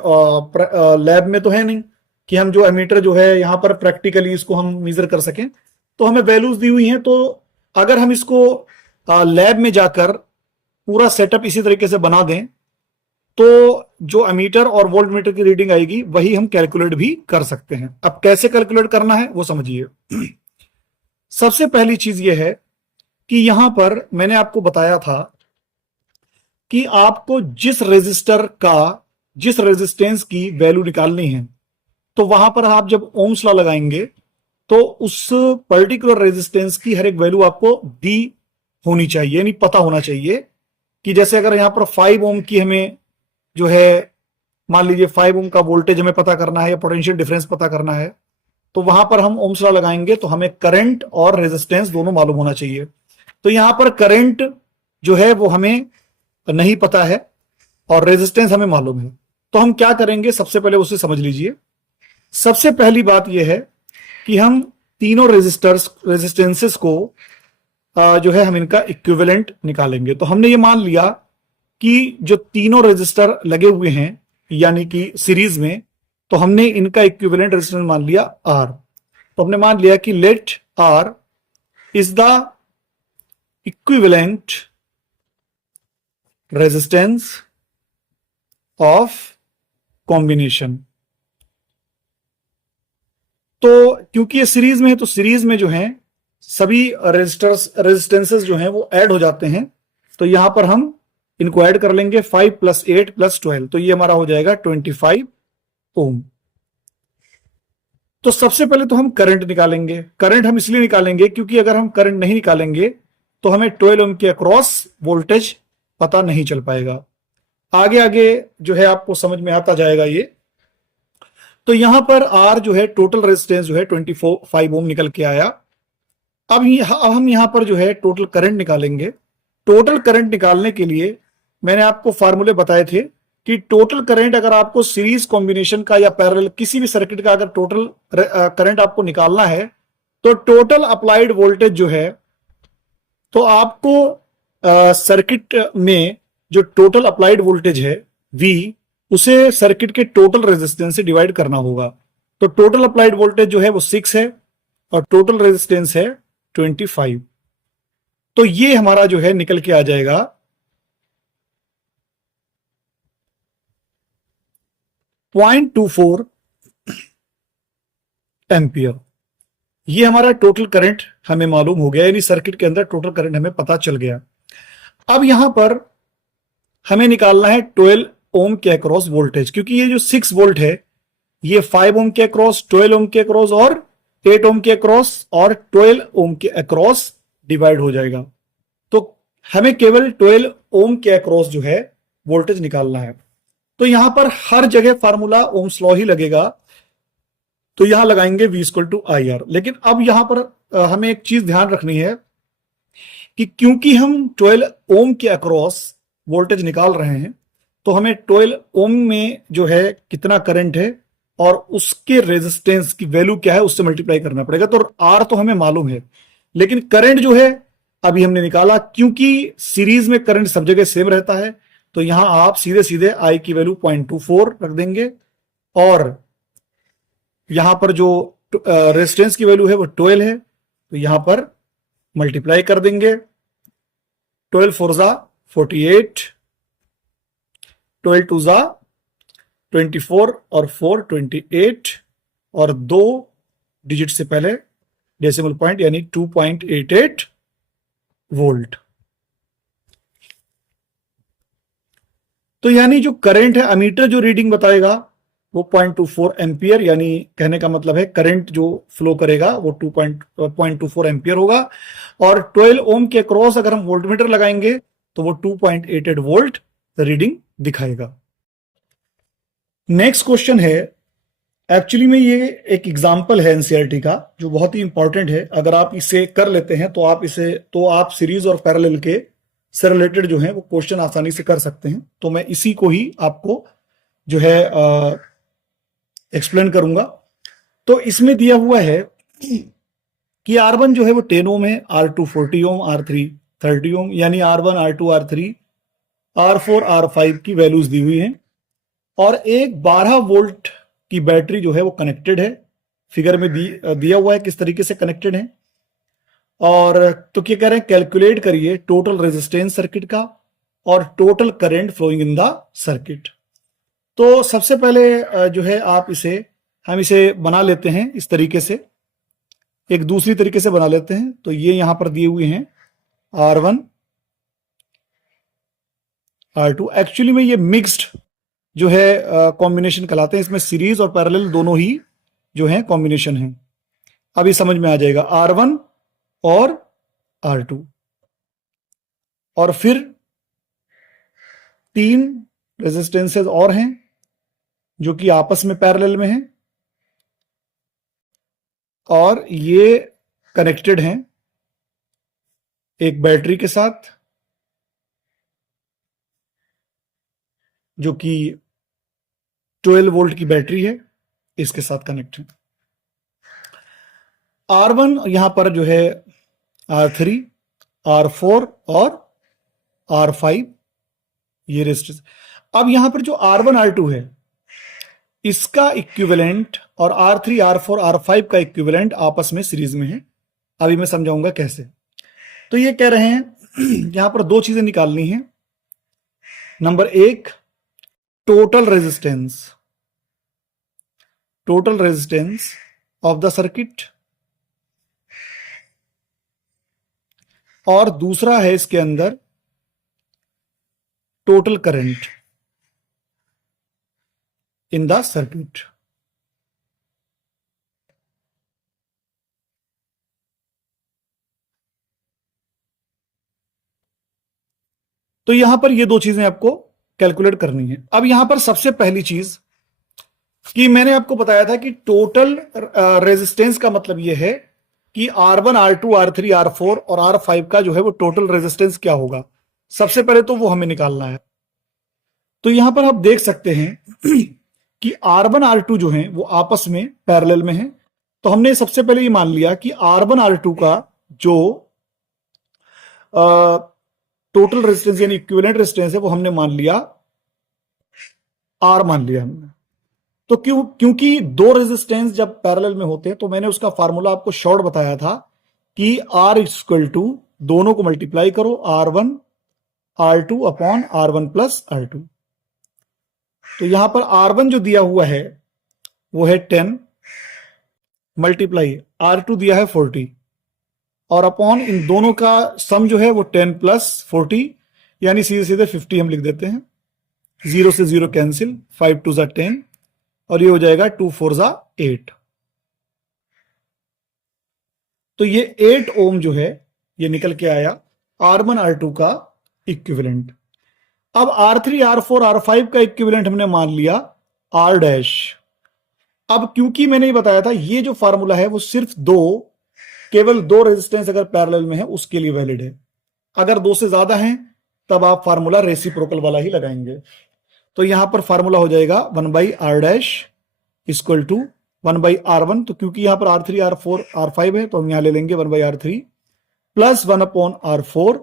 लैब में तो है नहीं कि हम जो अमीटर जो है यहां पर प्रैक्टिकली इसको हम मेजर कर सकें। तो हमें वैल्यूज दी हुई हैं, तो अगर हम इसको लैब में जाकर पूरा सेटअप इसी तरीके से बना दें, तो जो अमीटर और वोल्ट मीटर की रीडिंग आएगी वही हम कैलकुलेट भी कर सकते हैं। अब कैसे कैलकुलेट करना है वो समझिए। सबसे पहली चीज ये है कि यहां पर मैंने आपको बताया था कि आपको जिस रेजिस्टर का जिस रेजिस्टेंस की वैल्यू निकालनी है, तो वहां पर आप जब ओम्स लॉ लगाएंगे तो उस पर्टिकुलर रेजिस्टेंस की हर एक वैल्यू आपको दी होनी चाहिए, यानी पता होना चाहिए कि जैसे अगर यहां पर 5 ओम की हमें जो है, मान लीजिए 5 ओम का वोल्टेज हमें पता करना है या पोटेंशियल डिफरेंस पता करना है, तो वहां पर हम ओम्स लॉ लगाएंगे तो हमें करंट और रेजिस्टेंस दोनों मालूम होना चाहिए। तो यहां पर करंट जो है वो हमें नहीं पता है और रेजिस्टेंस हमें मालूम है, तो हम क्या करेंगे, सबसे पहले उसे समझ लीजिए। सबसे पहली बात यह है कि हम तीनों रेजिस्टेंसेस को जो है हम इनका इक्विवेलेंट निकालेंगे। तो हमने ये मान लिया कि जो तीनों रेजिस्टर लगे हुए हैं यानी कि सीरीज में, तो हमने इनका इक्विवेलेंट रेजिस्टेंस मान लिया आर। तो हमने मान लिया कि let R is the equivalent resistance of combination. तो क्योंकि ये सीरीज में है तो सीरीज में जो है सभी रेजिस्टेंसेस जो हैं वो ऐड हो जाते हैं। तो यहां पर हम इनको ऐड कर लेंगे, 5 + 8 + 12, तो ये हमारा हो जाएगा 25 ओम। तो सबसे पहले तो हम करंट निकालेंगे। करंट हम इसलिए निकालेंगे क्योंकि अगर हम करंट नहीं निकालेंगे तो हमें 12 ओम के अक्रॉस वोल्टेज पता नहीं चल पाएगा। आगे आगे जो है आपको समझ में आता जाएगा ये। तो यहां पर आर जो है टोटल रेजिस्टेंस जो है 25 ओम निकल के आया। अब हम यहां पर जो है टोटल करंट निकालेंगे। टोटल करंट निकालने के लिए मैंने आपको फार्मूले बताए थे कि टोटल करंट अगर आपको सीरीज कॉम्बिनेशन का या पैरेलल किसी भी सर्किट का अगर टोटल करंट आपको निकालना है तो टोटल अप्लाइड वोल्टेज जो है, तो आपको सर्किट में जो टोटल अप्लाइड वोल्टेज है V, उसे सर्किट के टोटल रेजिस्टेंस से डिवाइड करना होगा। तो टोटल अप्लाइड वोल्टेज जो है वो 6 है और टोटल रेजिस्टेंस है 25। तो ये हमारा जो है निकल के आ जाएगा 0.24 एम्पियर। ये हमारा टोटल करंट हमें मालूम हो गया, यानी सर्किट के अंदर टोटल करंट हमें पता चल गया। अब यहां पर हमें निकालना है 12 ओम के अक्रॉस वोल्टेज, क्योंकि ये जो 6 वोल्ट है ये 5 ओम के अक्रॉस, 12 ओम के अक्रॉस और 8 ओम के अक्रॉस और 12 ओम के अक्रॉस डिवाइड हो जाएगा। तो हमें केवल 12 ओम के अक्रॉस जो है वोल्टेज निकालना है। तो यहां पर हर जगह फार्मूला ओम्स लॉ ही लगेगा, तो यहां लगाएंगे V = IR। लेकिन अब यहां पर हमें एक चीज ध्यान रखनी है कि क्योंकि हम 12 ओम के अक्रॉस वोल्टेज निकाल रहे हैं तो हमें 12 ओम में जो है कितना करंट है और उसके रेजिस्टेंस की वैल्यू क्या है उससे मल्टीप्लाई करना पड़ेगा। तो आर तो हमें मालूम है, लेकिन करंट जो है अभी हमने निकाला, क्योंकि सीरीज में करंट सब जगह सेम रहता है, तो यहां आप सीधे सीधे I की वैल्यू 0.24 रख देंगे और यहां पर जो रेजिस्टेंस की वैल्यू है वो 12 है, तो यहां पर मल्टीप्लाई कर देंगे। 12 4 ज़ा 48, 12 2 ज़ा 24 और 4 28 और 2 डिजिट से पहले डेसिमल पॉइंट यानी 2.88 वोल्ट। तो यानी जो करंट है, अमीटर जो रीडिंग बताएगा वो 0.24 एम्पियर, यानी कहने का मतलब है करंट जो फ्लो करेगा वो 0.24 एम्पियर होगा। और 12 ओम के क्रॉस अगर हम वोल्टमीटर लगाएंगे तो वो 2.88 वोल्ट रीडिंग दिखाएगा। नेक्स्ट क्वेश्चन है, एक्चुअली में ये एक एग्जांपल है एनसीईआरटी का जो बहुत ही इंपॉर्टेंट है। अगर आप इसे कर लेते हैं तो आप सीरीज और पैरेलल के से रिलेटेड जो है वो क्वेश्चन आसानी से कर सकते हैं। तो मैं इसी को ही आपको जो है एक्सप्लेन करूंगा। तो इसमें दिया हुआ है कि R1 जो है वो 10 ओम है, R2 40 ओम, R3 30 ओम, यानी R1 R2 R3 R4 R5 की वैल्यूज दी हुई हैं और एक 12 वोल्ट की बैटरी जो है वो कनेक्टेड है। फिगर में दिया हुआ है किस तरीके से कनेक्टेड है। और तो क्या कह रहे हैं, कैलकुलेट करिए टोटल रेजिस्टेंस सर्किट का और total current flowing in the circuit. तो सबसे पहले जो है हम इसे बना लेते हैं इस तरीके से, एक दूसरी तरीके से बना लेते हैं। तो ये यहां पर दिए हुए हैं R1 R2, एक्चुअली में ये मिक्स्ड जो है कॉम्बिनेशन कहलाते हैं। इसमें सीरीज और पैरेलल दोनों ही जो है कॉम्बिनेशन है। अभी समझ में आ जाएगा, R1 और R2, और फिर 3 रेजिस्टेंसेस और हैं जो कि आपस में पैरेलल में हैं और ये कनेक्टेड हैं एक बैटरी के साथ जो कि 12 वोल्ट की बैटरी है, इसके साथ कनेक्ट है। R1 यहां पर जो है R3, R4 और R5 ये रेजिस्टेंस। अब यहां पर जो R1 R2 है इसका इक्विवेलेंट और R3 R4 R5 का इक्विवेलेंट आपस में सीरीज में है। अभी मैं समझाऊंगा कैसे। तो ये कह रहे हैं यहां पर 2 चीजें निकालनी है। Number 1, total resistance of the circuit, और दूसरा है इसके अंदर total current in the circuit. तो यहां पर ये 2 चीजें आपको कैलकुलेट करनी है। अब यहां पर सबसे पहली चीज कि मैंने आपको बताया था कि टोटल रेजिस्टेंस का मतलब यह है कि R1 R2 R3 R4 और R5 का जो है वो टोटल रेजिस्टेंस क्या होगा। सबसे पहले तो वो हमें निकालना है। तो यहां पर आप देख सकते हैं कि R1 R2 जो है वो आपस में पैरेलल में है। तो हमने सबसे पहले ये मान लिया कि R1 R2 का जो टोटल रेजिस्टेंस यानी इक्विवेलेंट रेजिस्टेंस है वो हमने मान लिया R मान लिया हमने। तो क्योंकि 2 रेजिस्टेंस जब पैरेलल में होते हैं तो मैंने उसका फार्मूला आपको शॉर्ट बताया था कि R इक्वल टू दोनों को मल्टीप्लाई करो R1 R2 upon R1 plus R2। तो यहां पर R1 जो दिया हुआ है वो है 10 मल्टीप्लाई R2 दिया है 40 और अपॉन इन दोनों का सम जो है वो 10 प्लस 40 यानी सीधे सीधे 50 हम लिख देते हैं। 0 से 0 कैंसिल, 5 2 जा 10 और ये हो जाएगा 2 4 जा 8। तो ये 8 ओम जो है ये निकल के आया R1 R2 का इक्विवेलेंट। अब R3 R4 R5 का इक्विवेलेंट हमने मान लिया R डैश। अब क्योंकि मैंने ये बताया था ये जो फार्मूला है वो सिर्फ केवल 2 रेजिस्टेंस अगर पैरेलल में है उसके लिए वैलिड है। अगर 2 से ज्यादा हैं तब आप फार्मूला रेसिप्रोकल वाला ही लगाएंगे। तो यहां पर फार्मूला हो जाएगा 1/R dash equal to 1/R1। तो क्योंकि यहां पर R3 R4 R5 है तो हम यहां ले लेंगे 1/R3 plus 1/R4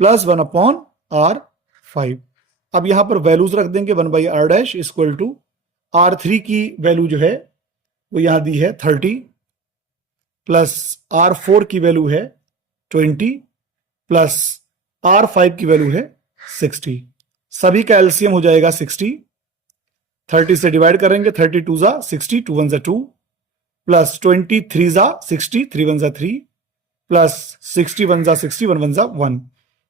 plus 1/R5। अब यहां पर वैल्यूज रख देंगे 1/R dash equal to R3 की वैल्यू जो है वो यहां दी है 30 प्लस R4 की वैल्यू है 20 प्लस R5 की वैल्यू है 60। सभी का एलसीएम हो जाएगा 60। 30 से डिवाइड करेंगे 32 जा 60, 2 1 जा 2 प्लस 23 जा 60, 3 1 जा 3 प्लस 61 जा 60, 1 1 जा 1।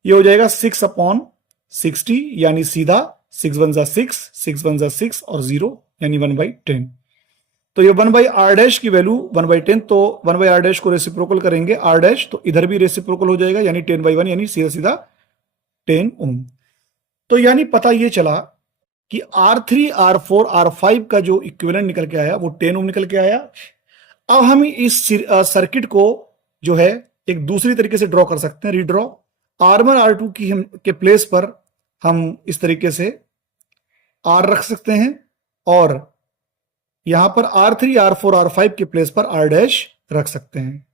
ये हो जाएगा 6/60 यानी सीधा 6 1 जा 6, 6 1 जा 6 और 0 यानी 1/10। तो ये 1/R डैश की वैल्यू 1/10। तो 1/R डैश को रेसिप्रोकल करेंगे R डैश तो इधर भी रेसिप्रोकल हो जाएगा यानी 10/1 यानी सीधा सीधा 10 ओम। तो यानी पता ये चला कि R3 R4 R5 का जो इक्विवेलेंट निकल के आया वो 10 ओम निकल के आया। अब हम इस सर्किट को जो है एक दूसरी तरीके से ड्रॉ कर सकते हैं, रीड्रॉ। R1 R2 की के प्लेस पर हम इस तरीके से R रख सकते हैं और यहां पर R3 R4 R5 के प्लेस पर R डैश रख सकते हैं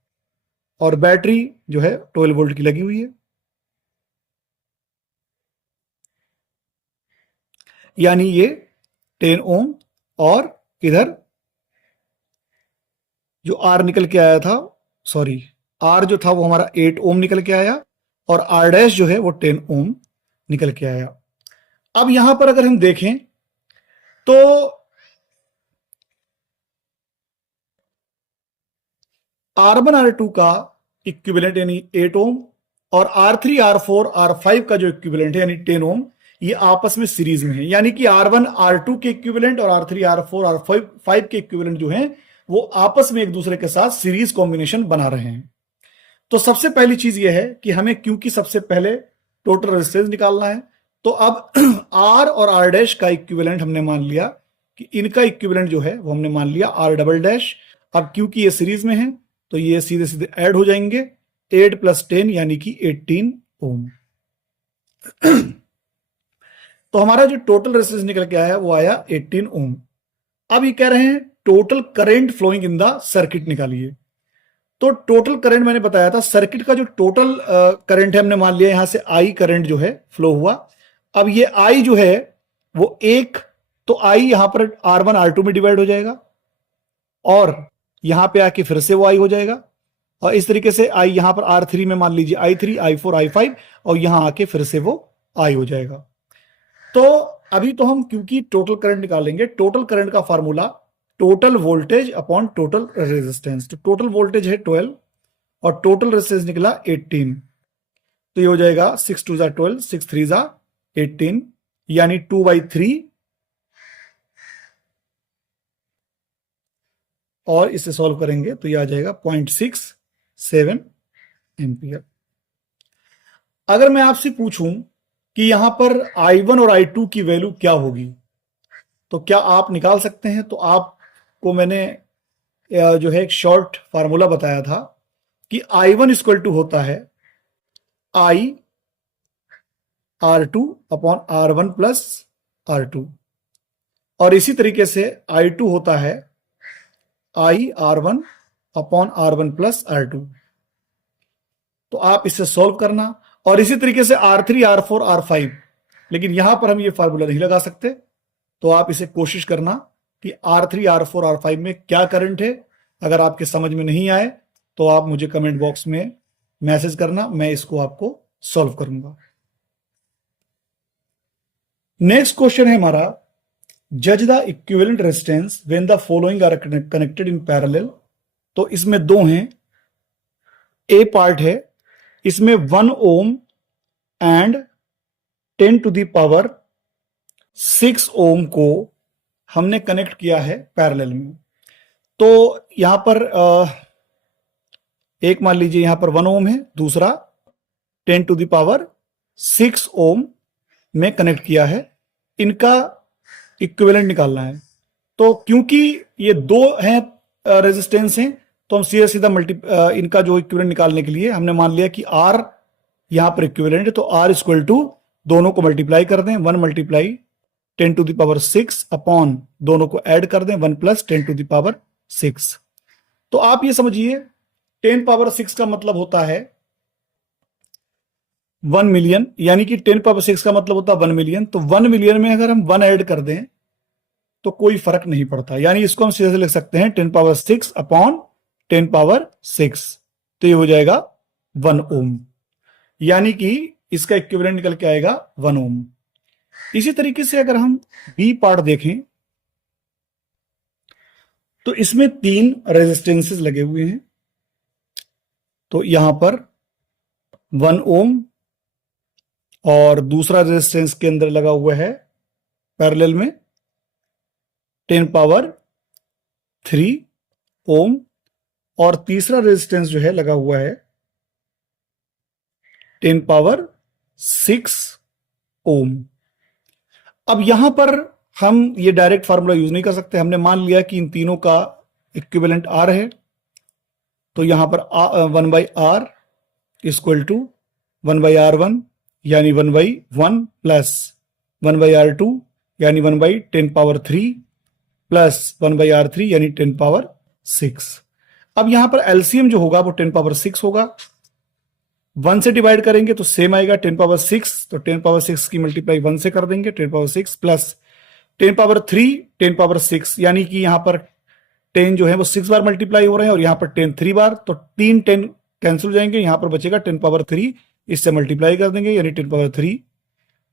और बैटरी जो है 12 वोल्ट की लगी हुई है यानी ये 10 ओम। और इधर जो R निकल के आया था, सॉरी R जो था वो हमारा 8 ओम निकल के आया और R डैश जो है वो 10 ओम निकल के आया। अब यहां पर अगर हम देखें तो R1 R2 का इक्विवेलेंट यानी 8 ओम और R3 R4 R5 का जो इक्विवेलेंट है यानी 10 ओम ये आपस में सीरीज में है, यानी कि R1 R2 के इक्विवेलेंट और R3 R4 R5 के इक्विवेलेंट जो हैं वो आपस में एक दूसरे के साथ सीरीज कॉम्बिनेशन बना रहे हैं। तो सबसे पहली चीज ये है कि हमें Q की सबसे पहले टोटल रेजिस्टेंस निकालना है। तो अब R और R डैश का इक्विवेलेंट हमने मान लिया कि इनका इक्विवेलेंट जो है वो हमने मान लिया R डबल डैश। अब क्योंकि ये सीरीज में है तो ये सीधे सीधे ऐड हो जाएंगे, 8 + 10 यानी कि 18 ओम। तो हमारा जो टोटल रेजिस्टेंस निकल के आया वो आया 18 ओम। अब ये कह रहे हैं total current flowing in the circuit निकालिए। तो टोटल करंट मैंने बताया था, सर्किट का जो टोटल करंट है हमने मान लिया यहां से I करंट जो है फ्लो हुआ। अब ये I जो है वो एक, तो I यहां पर R1 R2 में डिवाइड हो जाएगा और यहां पे आके फिर से वो I हो जाएगा, और इस तरीके से I यहां पर R3 में मान लीजिए I3 I4 I5 और यहां आके फिर से वो I हो जाएगा। तो अभी तो हम क्योंकि टोटल करंट निकालेंगे, टोटल करंट का formula total voltage upon total resistance. तो टोटल वोल्टेज है 12 और टोटल रेजिस्टेंस निकला 18, तो ये हो जाएगा 6 2 = 12 6 3 = 18 यानी 2/3, और इसे सॉल्व करेंगे तो ये आ जाएगा 0.67 एम्पियर। अगर मैं आपसे पूछूं कि यहां पर I1 और I2 की वैल्यू क्या होगी तो क्या आप निकाल सकते हैं? तो आपको मैंने जो है एक शॉर्ट फार्मूला बताया था कि I1 = होता है I R2 upon R1 plus R2, और इसी तरीके से I2 होता है I R1 upon R1 plus R2। तो आप इसे सॉल्व करना, और इसी तरीके से R3 R4 R5, लेकिन यहां पर हम ये फार्मूला नहीं लगा सकते, तो आप इसे कोशिश करना कि R3 R4 R5 में क्या करंट है। अगर आपके समझ में नहीं आए तो आप मुझे कमेंट बॉक्स में मैसेज करना, मैं इसको आपको सॉल्व करूंगा। नेक्स्ट क्वेश्चन है हमारा, जज the equivalent resistance when the following are connected in parallel. तो इसमें दो हैं, ए पार्ट है इसमें 1 ओम एंड 10⁻6 ओम को हमने कनेक्ट किया है पैरेलल में। तो यहां पर एक मान लीजिए यहां पर 1 ओम है, दूसरा 10⁻6 ओम में कनेक्ट किया है, इनका इक्विवेलेंट निकालना है। तो क्योंकि ये दो हैं रेजिस्टेंस हैं तो हम सीधा सीधा इनका जो इक्विवेलेंट निकालने के लिए हमने मान लिया कि R यहां पर इक्विवेलेंट है, तो R = दोनों को मल्टीप्लाई कर दें, 1 × 10⁻6 अपॉन दोनों को ऐड कर दें 1 + 10⁻6। तो आप ये समझिए 10⁻6 का मतलब होता है 1 मिलियन, यानी कि 10⁻6 का मतलब होता है 1 मिलियन। तो 1 मिलियन में अगर हम 1 ऐड कर दें तो कोई फर्क नहीं पड़ता, यानी इसको हम सीधे से लिख सकते हैं 10⁻6 अपॉन 10⁻6, तो ये हो जाएगा 1 ओम, यानी कि इसका इक्विवेलेंट निकल के आएगा 1 ओम। इसी तरीके से अगर हम बी पार्ट देखें तो इसमें 3 रेजिस्टेंसेस लगे हुए हैं। तो यहां पर 1 ओम और दूसरा रेजिस्टेंस के अंदर लगा हुआ है पैरेलल में 10⁻3 ओम, और तीसरा रेजिस्टेंस जो है लगा हुआ है 10⁻6 ओम। अब यहां पर हम ये डायरेक्ट फार्मूला यूज नहीं कर सकते, हमने मान लिया कि इन तीनों का इक्विवेलेंट R है। तो यहां पर 1/R = 1/R1 यानी 1/1 प्लस 1/R2 यानी 1/10⁻3 प्लस 1/R3 यानी 10⁻6। अब यहां पर एलसीएम जो होगा वो 10⁻6 होगा, 1 से डिवाइड करेंगे तो सेम आएगा 10⁻6, तो 10⁻6 की मल्टीप्लाई 1 से कर देंगे 10⁻6 प्लस 10⁻3 10⁻6, यानी कि यहां पर 10 जो है वो 6 बार मल्टीप्लाई हो रहे हैं और यहां पर 10 3 बार, तो 3 10 कैंसिल हो जाएंगे, यहां पर बचेगा 10⁻3, इससे मल्टीप्लाई कर देंगे यानी 10⁻3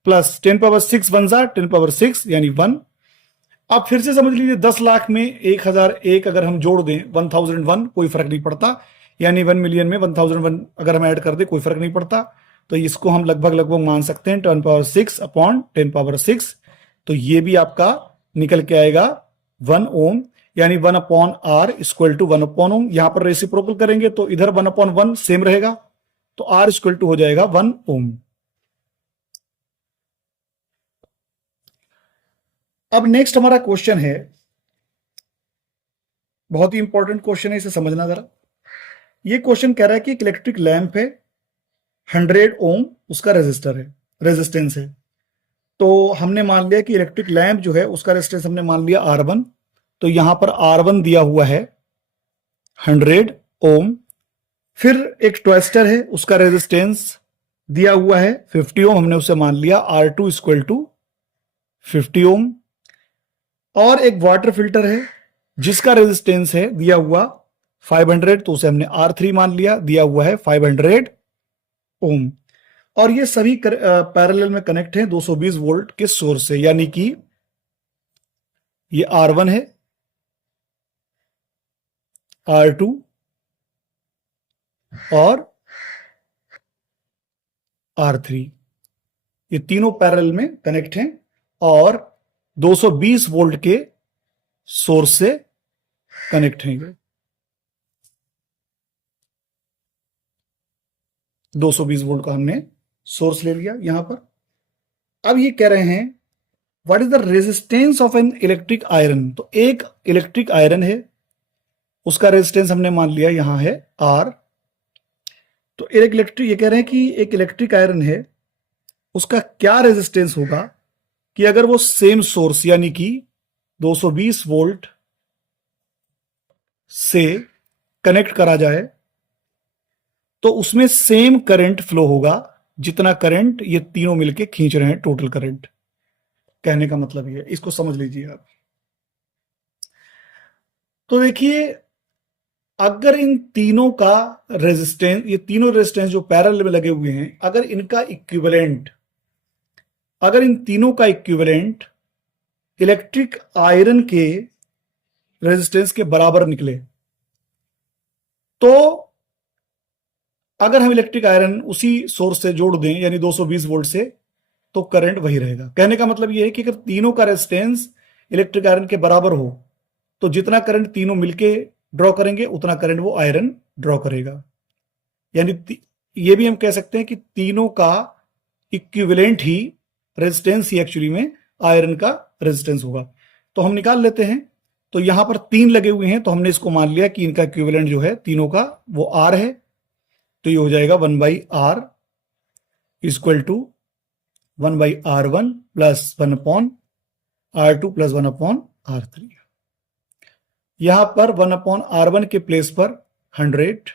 प्लस 10⁻6 1 10⁻6 यानी 1। अब फिर से समझ लीजिए 10 लाख में 1001 अगर हम जोड़ दें 1001 कोई फर्क नहीं पड़ता, यानी 1 मिलियन में 1001 अगर हम ऐड कर दें कोई फर्क नहीं पड़ता। तो इसको हम लगभग लगभग मान सकते हैं 10⁻6 अपॉन 10⁻6। तो ये भी आपका निकल के आएगा 1 ओम, यानी 1/R इक्वल टू 1 ओम। यहां पर रेसिप्रोकल करेंगे तो इधर 1/1 सेम रहेगा, तो R इक्वल टू हो जाएगा 1 ओम। अब नेक्स्ट हमारा क्वेश्चन है, बहुत ही इंपॉर्टेंट क्वेश्चन है, इसे समझना जरा। ये क्वेश्चन कह रहा है कि एक इलेक्ट्रिक लैंप है, 100 ओम उसका रेजिस्टेंस है। तो हमने मान लिया कि इलेक्ट्रिक लैंप जो है उसका रेजिस्टेंस हमने मान लिया R1। तो यहां पर R1 दिया हुआ है 100 ओम। फिर एक ट्विस्टर है, उसका रेजिस्टेंस दिया हुआ है 50 ओम, हमने उसे मान लिया R2 इक्वल टू 50 ओम। और एक वाटर फिल्टर है जिसका रेजिस्टेंस है दिया हुआ 500, तो उसे हमने R3 मान लिया, दिया हुआ है 500 ओम। और ये सभी पैरेलल में कनेक्ट हैं 220 वोल्ट के सोर्स से, यानी कि ये R1 है, R2 और R3, ये तीनों पैरेलल में कनेक्ट हैं और 220 वोल्ट के सोर्स से कनेक्ट हैं। 220 वोल्ट का हमने सोर्स ले लिया यहां पर। अब ये कह रहे हैं what is the resistance of an electric iron. तो एक इलेक्ट्रिक आयरन है, उसका रेजिस्टेंस हमने मान लिया यहां है R। तो एक इलेक्ट्रिक, ये कह रहे हैं कि एक इलेक्ट्रिक आयरन है, उसका क्या रेजिस्टेंस होगा कि अगर वो सेम सोर्स यानी कि 220 वोल्ट से कनेक्ट करा जाए तो उसमें सेम करंट फ्लो होगा जितना करंट ये तीनों मिलके खींच रहे हैं, टोटल करंट। कहने का मतलब ये, इसको समझ लीजिए आप। तो देखिए, अगर इन तीनों का रेजिस्टेंस, ये तीनों रेजिस्टेंस जो पैरेलल में लगे हुए हैं, अगर इनका इक्विवेलेंट, अगर इन तीनों का इक्विवेलेंट इलेक्ट्रिक आयरन के रेजिस्टेंस के बराबर निकले, तो अगर हम इलेक्ट्रिक आयरन उसी सोर्स से जोड़ दें यानी 220 वोल्ट से, तो करंट वही रहेगा। कहने का मतलब यह है कि अगर तीनों का रेजिस्टेंस इलेक्ट्रिक आयरन के बराबर हो तो जितना करंट तीनों मिलके ड्रॉ करेंगे उतना करंट वो आयरन ड्रॉ करेगा। यानी ये भी हम कह सकते हैं कि तीनों का इक्विवेलेंट ही रेजिस्टेंस ही एक्चुअली में आयरन का रेजिस्टेंस होगा। तो हम निकाल लेते हैं। तो यहां पर 3 लगे हुए हैं, तो हमने इसको मान लिया कि इनका इक्विवेलेंट जो है तीनों का वो R है। तो ये हो जाएगा 1/R equal to 1/R1 plus 1/R2 plus 1/R3। यहां पर 1/R1 के प्लेस पर 100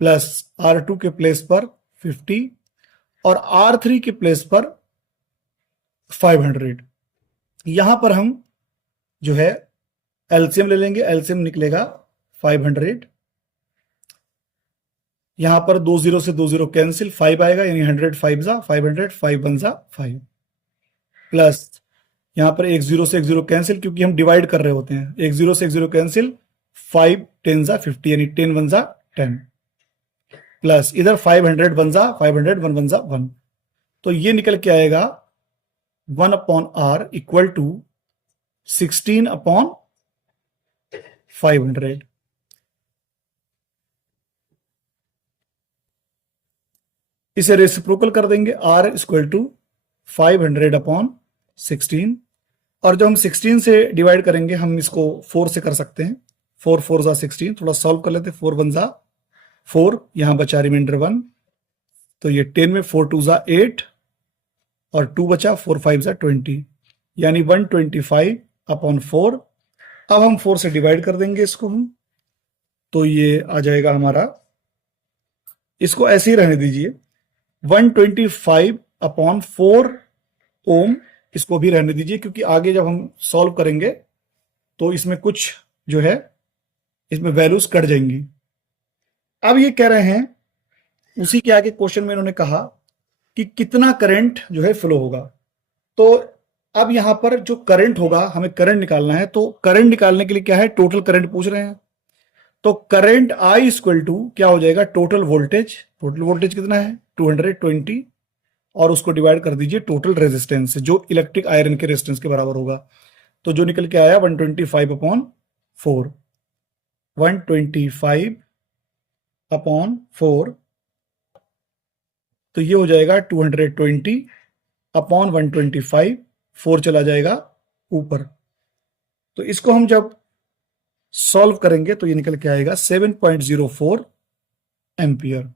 प्लस R2 के प्लेस पर 50 और R3 के प्लेस पर 500। यहां पर हम जो है एलसीएम ले लेंगे, एलसीएम निकलेगा 500। यहां पर 2 0 से 2 0 कैंसिल, 5 आएगा, यानी 100 5 जा 500, 5 1 जा 5 प्लस यहां पर 1 0 से 1 0 कैंसिल, क्योंकि हम डिवाइड कर रहे होते हैं। 1 0 से 1 0 कैंसिल, 5 10 जा 50, यानी 10 1 जा 10 प्लस इधर 500 1 जा 500, 1 1 जा 1। तो ये निकल के आएगा 1/R इक्वल टू 16/500। इसे रेसिप्रोकल कर देंगे, R इक्वल टू 500/16। और जो हम 16 से डिवाइड करेंगे, हम इसको 4 से कर सकते हैं। 4 4 जा 16, थोड़ा सॉल्व कर लेते हैं। 4 1 जा 4, यहां बचा रिमाइंडर 1, तो ये 10 में 4 2 जा 8 और 2 बचा, 4 5 जा 20, यानी 125/4। अब हम 4 से डिवाइड कर देंगे इसको हम, तो ये आ जाएगा हमारा, इसको ऐसे ही रहने दीजिए, 125/4 ओम, इसको भी रहने दीजिए, क्योंकि आगे जब हम सॉल्व करेंगे तो इसमें कुछ जो है इसमें वैल्यूज कट जाएंगी। अब ये कह रहे हैं, उसी के आगे क्वेश्चन में इन्होंने कहा कि कितना करंट जो है फ्लो होगा। तो अब यहां पर जो करंट होगा, हमें करंट निकालना है। तो करंट निकालने के लिए क्या है, टोटल करंट पूछ रहे हैं। तो करंट I इक्वल टू क्या हो जाएगा, टोटल वोल्टेज कितना है 220, और उसको डिवाइड कर दीजिए टोटल रेजिस्टेंस से, जो इलेक्ट्रिक आयरन के रेजिस्टेंस के बराबर होगा। तो जो निकल के आया 125/4, 125/4, तो ये हो जाएगा 220/125, 4 चला जाएगा ऊपर। तो इसको हम जब सॉल्व करेंगे तो ये निकल के आएगा 7.04 एम्पियर।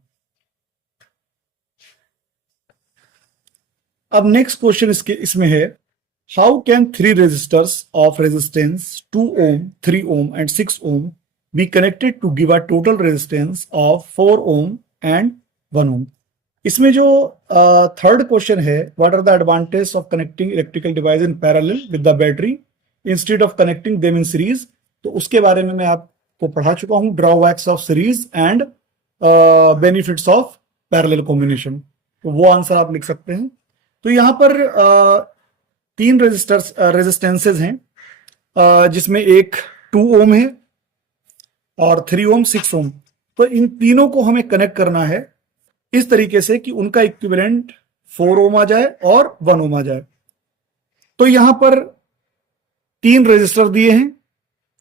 अब नेक्स्ट क्वेश्चन इसमें है, how can 3 resistors of resistance 2 ohm, 3 ohm and 6 ohm be connected to give a total resistance of 4 ohm and 1 ohm। इसमें जो थर्ड क्वेश्चन है, what are the advantage of connecting electrical device in parallel with the battery instead of connecting them in series, तो उसके बारे में मैं आपको पढ़ा चुका हूं, drawbacks of series and benefits of parallel combination. तो वो आंसर आप लिख सकते हैं। तो यहां पर 3 रेजिस्टेंसेज हैं, जिसमें एक 2 ohm है और 3 ohm, 6 ohm। तो इन तीनों को हमें कनेक्ट करना है इस तरीके से कि उनका इक्विवेलेंट 4 ohm आ जाए और 1 ohm आ जाए। तो यहां पर 3 रेजिस्टर दिए हैं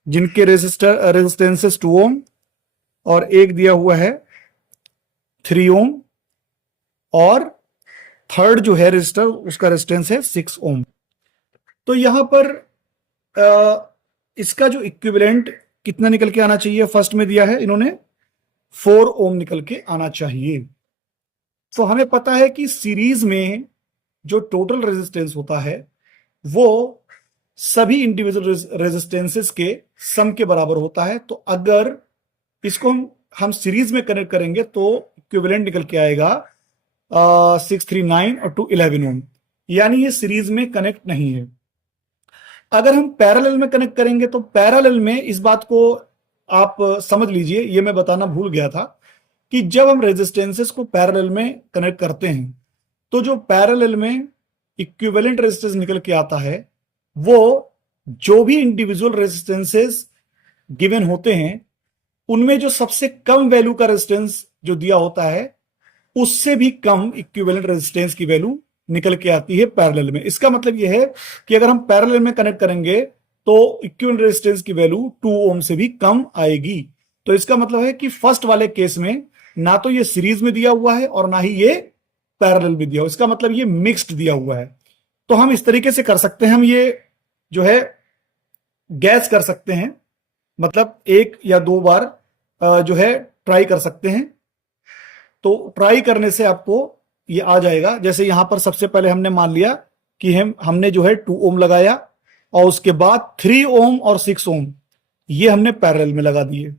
जिनके रेजिस्टेंसेस 2 ohm, और एक दिया हुआ है 3 ohm, और थर्ड जो है रेजिस्टर उसका रेजिस्टेंस है 6 ohm। तो यहां पर इसका जो इक्विवेलेंट कितना निकल के आना चाहिए, फर्स्ट में दिया है इन्होंने 4 ohm निकल के आना चाहिए। तो हमें पता है कि सीरीज में जो टोटल रेजिस्टेंस होता है वो सभी इंडिविजुअल रेजिस्टेंसेस के सम के बराबर होता है। तो अगर इसको हम सीरीज में कनेक्ट करेंगे तो इक्विवेलेंट निकल के आएगा 639 और 211 ohm, यानी ये सीरीज में कनेक्ट नहीं है। अगर हम पैरेलल में कनेक्ट करेंगे तो पैरेलल में इस बात को आप समझ लीजिए, ये मैं बताना भूल गया था कि जब हम रेजिस्टेंसेस को पैरेलल में कनेक्ट करते हैं तो जो पैरेलल में इक्विवेलेंट रेजिस्टेंस निकल के आता है वो जो भी इंडिविजुअल रेजिस्टेंसेस गिवन होते हैं उनमें जो सबसे कम वैल्यू का रेजिस्टेंस जो दिया होता है उससे भी कम इक्विवेलेंट रेजिस्टेंस की वैल्यू निकल के आती है पैरेलल में। इसका मतलब यह है कि अगर हम पैरेलल में कनेक्ट करेंगे तो इक्विवेलेंट रेजिस्टेंस की वैल्यू 2 ohm से भी कम आएगी। तो इसका मतलब है कि फर्स्ट वाले केस में ना तो ये सीरीज में दिया हुआ है और ना ही ये पैरेलल में दिया हुआ, इसका मतलब ये मिक्स्ड दिया हुआ है। तो हम इस तरीके से कर सकते हैं, हम ये जो है गैस कर सकते हैं, मतलब 1 या 2 बार जो है ट्राई कर सकते हैं। तो ट्राई करने से आपको ये आ जाएगा। जैसे यहां पर सबसे पहले हमने मान लिया कि हमने जो है 2 ohm लगाया और उसके बाद 3 ohm और 6 ohm ये हमने पैरेलल में लगा दिए,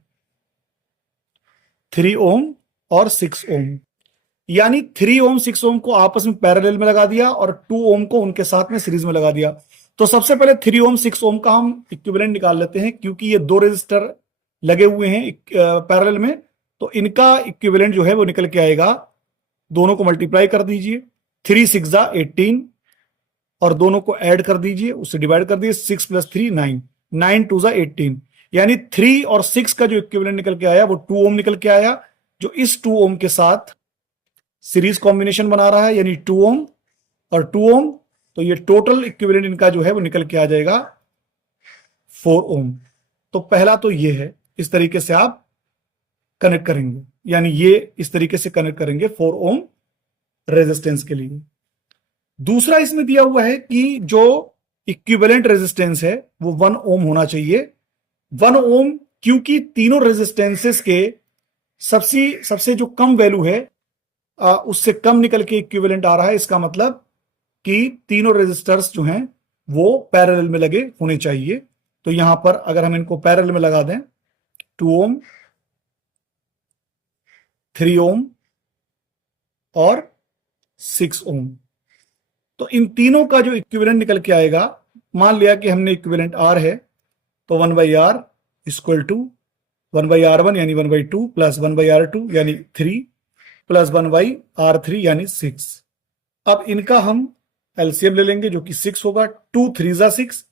3 ohm और 6 ohm, यानी 3 ohm 6 ohm को आपस में पैरेलल में लगा दिया और 2 ohm को उनके साथ में सीरीज में लगा दिया। तो सबसे पहले 3 ohm 6 ohm का हम इक्विवेलेंट निकाल लेते हैं, क्योंकि ये 2 रेजिस्टर लगे हुए हैं पैरेलल में, तो इनका इक्विवेलेंट जो है वो निकल के आएगा, दोनों को मल्टीप्लाई कर दीजिए, 3 6 18 और दोनों को ऐड कर दीजिए, उससे डिवाइड कर दीजिए, 6 + 3 9, 9 2 18, यानी 3 और 6 का जो इक्विवेलेंट निकल के आया वो 2 ohm निकल के आया, जो इस 2 ohm के साथ सीरीज कॉम्बिनेशन बना रहा है, यानी 2 ohm और 2 ohm। तो ये टोटल इक्विवेलेंट इनका जो है वो निकल के आ जाएगा 4 ohm। तो पहला तो ये है, इस तरीके से आप कनेक्ट करेंगे, यानी ये इस तरीके से कनेक्ट करेंगे 4 ohm रेजिस्टेंस के लिए। दूसरा इसमें दिया हुआ है कि जो इक्विवेलेंट रेजिस्टेंस है वो 1 ohm होना चाहिए। 1 ohm क्योंकि तीनों रेजिस्टेंसेस के सबसे जो कम वैल्यू है उससे कम निकल के इक्विवेलेंट आ रहा है। इसका मतलब कि तीनों रेजिस्टर्स जो हैं वो पैरेलल में लगे होने चाहिए। तो यहां पर अगर हम इनको पैरेलल में लगा दें, 2 ohm, 3 ohm और 6 ohm, तो इन तीनों का जो इक्विवेलेंट निकल के आएगा, मान लिया कि हमने इक्विवेलेंट R है, तो 1/R इक्वल टू 1/R1 यानी 1/2 प्लस 1/R2 यानी 3 प्लस 1/R3 यानी 6। अब इनका हम एलसीएम ले लेंगे जो कि 6 होगा, 2 3 6,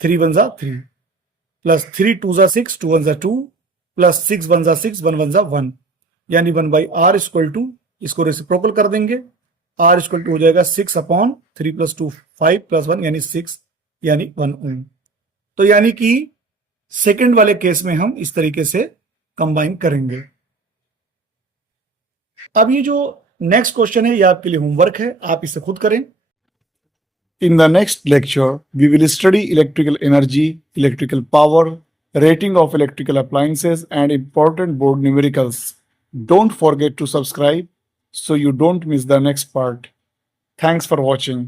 3 1 3 प्लस 3 2 6, 2 1 2 प्लस 6 वन जा 6, 1 वन जा 1, यानी 1/r इक्वल टू, इसको रेसिप्रोकल कर देंगे, r इक्वल टू हो जाएगा 6/3 + 2 5 + 1 यानी 6 यानी 1 ओम। तो यानी कि सेकंड वाले केस में हम इस तरीके से कंबाइन करेंगे। अब ये जो नेक्स्ट क्वेश्चन है ये आपके लिए होमवर्क है, आप इसे खुद करें। In the next lecture, we will study electrical energy, electrical power, rating of electrical appliances, and important board numericals. Don't forget to subscribe so you don't miss the next part. Thanks for watching.